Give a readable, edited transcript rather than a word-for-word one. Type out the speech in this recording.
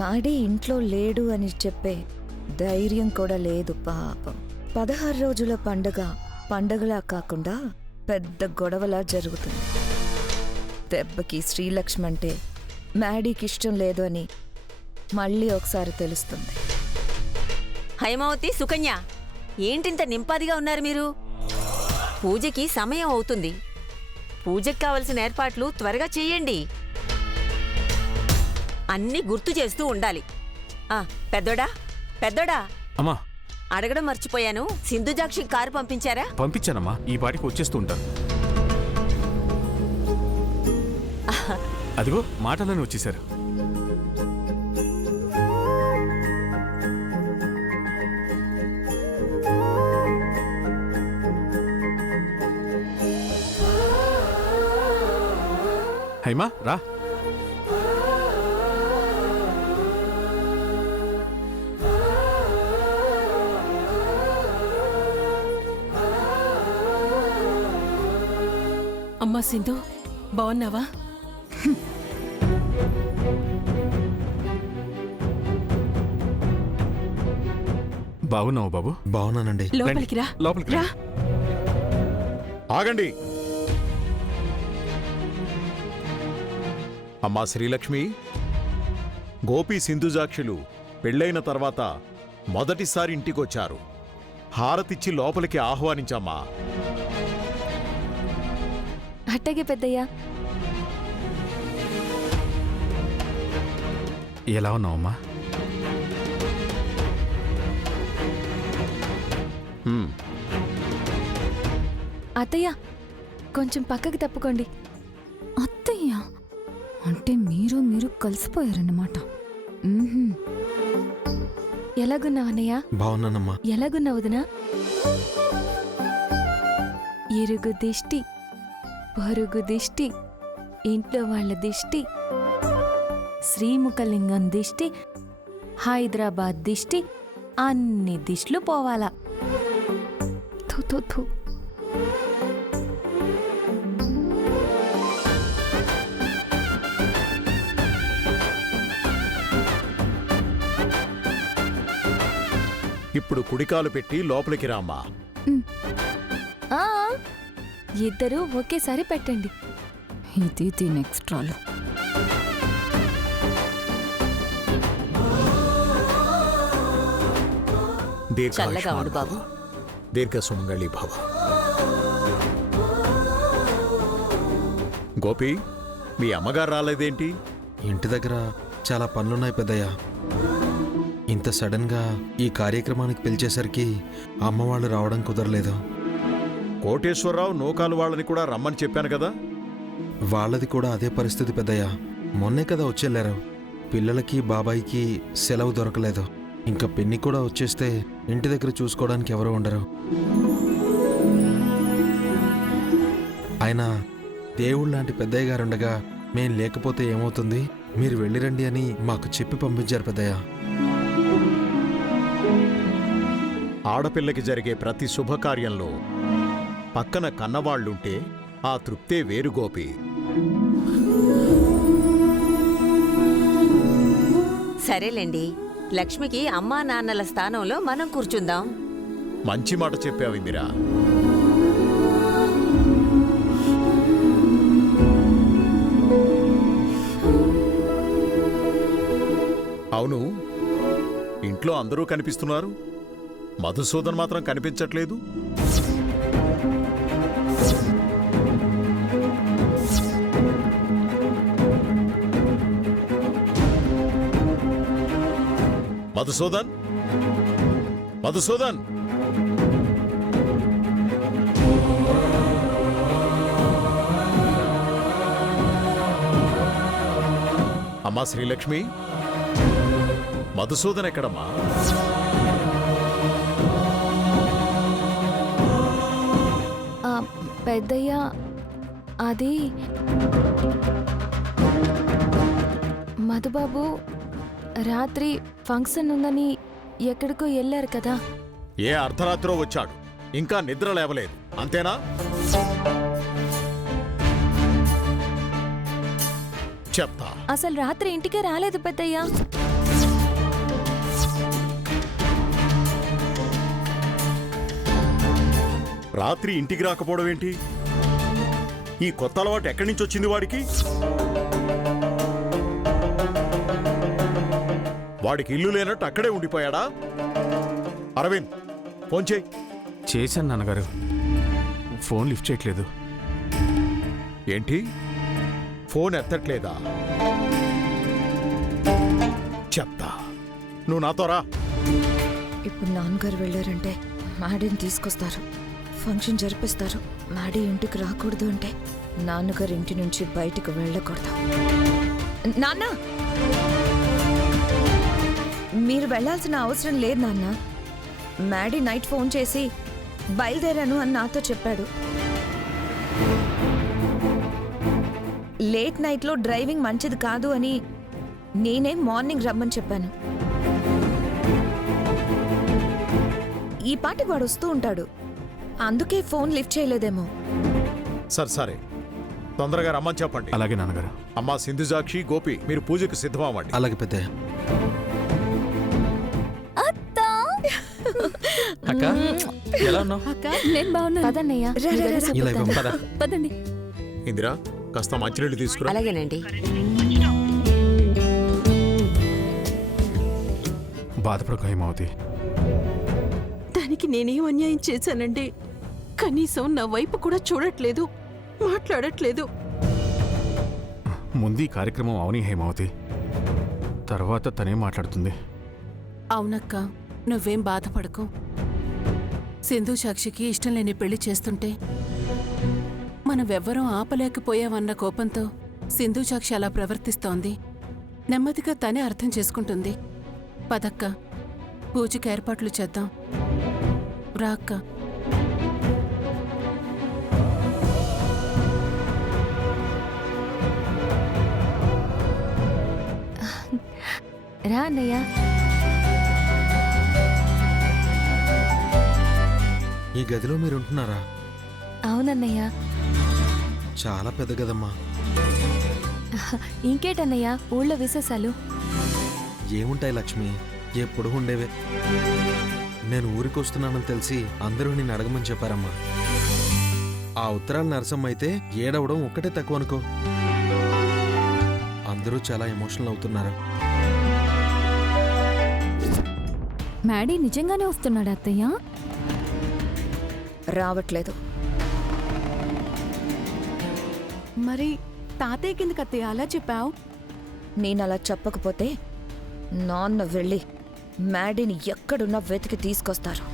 మాడి ఇంట్లో లేడు అని చెప్పే ధైర్యం కూడా లేదు పాపం. 16 రోజుల పండగలా కాకుండా పెద్ద గొడవలా జరుగుతుంది. దెబ్బకి శ్రీలక్ష్మి అంటే మ్యాడీకి ఇష్టం లేదు అని మళ్ళీ ఒకసారి తెలుస్తుంది. హైమావతి, సుకన్య, ఏంటింత నింపాదిగా ఉన్నారు మీరు? పూజకి సమయం అవుతుంది. పూజకి కావలసిన ఏర్పాట్లు త్వరగా చెయ్యండి. అన్నీ గుర్తు చేస్తూ ఉండాలి. పెద్దోడా అమ్మా, అడగడం మర్చిపోయాను. సింధుజాక్షి కారు పంపించారా? పంపించానమ్మా, ఈ పాటికి వచ్చేస్తూ ఉంటారు. అదిగో మాటలని వచ్చేసారు. హైమా రా. అమ్మా సింధు, బాగున్నావా? బాగున్నావు బాబు? బాగున్నానండి. లోపలికి రా. లోపలికి రా. ఆగండి. అమ్మా శ్రీలక్ష్మి, గోపి సింధుజాక్షులు పెళ్ళైన తర్వాత మొదటిసారి ఇంటికొచ్చారు. హారతిచ్చి లోపలికి ఆహ్వానించమ్మా. అట్టగే పెద్దయ్యా. ఎలా ఉన్నావమ్మా? అత్తయ్య, కొంచెం పక్కకి తప్పుకోండి. అత్తయ్య అంటే మీరు కలిసిపోయారన్నమాట. ఎలాగున్నావన్నయ్య? బాగున్నానమ్మా. ఎలాగున్నావు వదినా? ఇరుగు దిష్టి, పొరుగు దిష్టి, ఇంట్లో వాళ్ళ దిష్టి, శ్రీముఖలింగం దిష్టి, హైదరాబాద్ దిష్టి, అన్ని దిష్లు పోవాలా. థు థు థు. ఇప్పుడు కుడికాలు పెట్టి లోపలికి రామ్మా. ఆ, ఇద్దరూ ఒకేసారి పెట్టండి. ఇది దీని ఎక్స్ట్రాలు. చల్లగా ఉండు బాబు. దీర్ఘ సుమంగళి భవ. గోపి, మీ అమ్మగారు రాలేదేంటి? ఇంటి దగ్గర చాలా పనులున్నాయి పెద్దయ్య. ఇంత సడన్గా ఈ కార్యక్రమానికి పిలిచేసరికి అమ్మ వాళ్ళు రావడం కుదరలేదు. కోటేశ్వరరావు నూకాలు వాళ్ళని కూడా రమ్మని చెప్పాను కదా. వాళ్ళది కూడా అదే పరిస్థితి పెద్దయ్య. మొన్నే కదా వచ్చేళ్ళారు. పిల్లలకి బాబాయికి సెలవు దొరకలేదు. ఇంకా పెన్ని కూడా వచ్చేస్తే ఇంటి దగ్గర చూసుకోవడానికి ఎవరు ఉండరు. ఆయన దేవుళ్ళ లాంటి పెద్దయ్య గారుండగా మేం లేకపోతే ఏమవుతుంది, మీరు వెళ్ళిరండి అని మాకు చెప్పి పంపించారు పెద్దయ్య. ఆడపిల్లకి జరిగే ప్రతి శుభకార్యంలో పక్కన కన్నవాళ్లుంటే ఆ తృప్తే వేరు గోపి. సరేలేండి, లక్ష్మికి అమ్మా నాన్నల స్థానంలో మనం కూర్చుందాం. మంచి మాట చెప్పావిందిరా. అవును, ఇంట్లో అందరూ కనిపిస్తున్నారు, మధుసూదన్ మాత్రం కనిపించట్లేదు. మధుసూదన్, మధుసూదన్. అమ్మా శ్రీలక్ష్మి, మధుసూదన్ ఎక్కడమ్మా? పెద్దయ్య, అది మధుబాబు రాత్రి ఫంక్షన్ ఉందని ఎక్కడికో వెళ్ళారు కదా. ఏ అర్ధరాత్రో వచ్చాడు, ఇంకా నిద్ర లేవలేదు, అంతేనా? చెప్తా. అసలు రాత్రి ఇంటికే రాలేదు పెద్దయ్యా. రాత్రి ఇంటికి రాకపోవడం ఏంటి? ఈ కొత్త అలవాటు ఎక్కడి నుంచి వచ్చింది వాడికి? వాడికి ఇల్లు లేనట్టు అక్కడే ఉండిపోయాడా? అరవింద్, ఫోన్ చేయి. చేశాను నాన్నగారు, ఫోన్ లిఫ్ట్ చేయట్లేదు. ఏంటి, ఫోన్ ఎత్తట్లేదా? చెప్తా, నువ్వు నాతో రా. ఇప్పుడు నాన్నగారు వెళ్ళారంటే మ్యాడీని తీసుకొస్తారు, ఫంక్షన్ జరిపిస్తారు. మ్యాడీ ఇంటికి రాకూడదు అంటే నాన్నగారు ఇంటి నుంచి బయటికి వెళ్ళకూడదు. నాన్న, మీరు వెళ్ళాల్సిన అవసరం లేదు నాన్న. మ్యాడీ నైట్ ఫోన్ చేసి బయలుదేరాను అని నాతో చెప్పాడు. లేట్ నైట్లో డ్రైవింగ్ మంచిది కాదు అని నేనే మార్నింగ్ రమ్మని చెప్పాను. ఈ పాటికి వాడు వస్తూ ఉంటాడు, అందుకే ఫోన్ లిఫ్ట్ చేయలేదేమో. సరే, తొందరగా రమ్మని చెప్పండి. అలాగే నాన్నగారు. అమ్మా సింధుజాక్షి, గోపి, మీరు పూజకు సిద్ధమవ్వండి. అలాగే పెద్దయ్య. అక్క ఎలా ఉన్నావు? నేను బాగున్నాను. పదన్నయ్య. ఇలా ఇవ్వమ్మా. పద. పదండి. ఇందిరా, కాస్త మంచినీళ్ళు తీసుకురా. అలాగేనండి. బాధపడకు హేమావతి. దానికి నేనేం అన్యాయం చేశానండి? కనీసం నా వైపు కూడా చూడట్లేదు, మాట్లాడట్లేదు. ముందు ఈ కార్యక్రమం అవని హేమావతి, తర్వాత తనే మాట్లాడుతుంది. అవునక్క, నువ్వేం బాధపడకు. సింధు సాక్షికి ఇష్టం లేని పెళ్లి చేస్తుంటే మనమెవ్వరూ ఆపలేకపోయామన్న కోపంతో సింధు సాక్షి అలా ప్రవర్తిస్తోంది. నెమ్మదిగా తనే అర్థం చేసుకుంటుంది. పదక్క, పూజకి ఏర్పాట్లు చేద్దాం. రా అక్క. రా అన్నయ్య. ఈ గదిలో మీరు ఉంటున్నారా? అవునన్నయ్య. చాలా పెద్ద గదమ్మా. ఇంకేటన్నయ్య ఊళ్ళో విశేషాలు? ఏముంటాయి లక్ష్మి, ఎప్పుడు ఉండేవే. నేను ఊరికి వస్తున్నానని తెలిసి అందరూ నిన్ను అడగమని చెప్పారమ్మా. ఆ ఉత్తరాలు నరసమ్మ అయితే ఏడవడం ఒక్కటే తక్కువ అనుకో. అందరూ చాలా ఎమోషనల్ అవుతున్నారు. మ్యాడీ నిజంగానే వస్తున్నాడు అత్తయ్య? రావట్లేదు. మరి తాతయ్య కిందకి అత్తయ్య అలా చెప్పావు? నేనలా చెప్పకపోతే నాన్న వెళ్ళి మ్యాడీని ఎక్కడున్నా వెతికి తీసుకొస్తారు.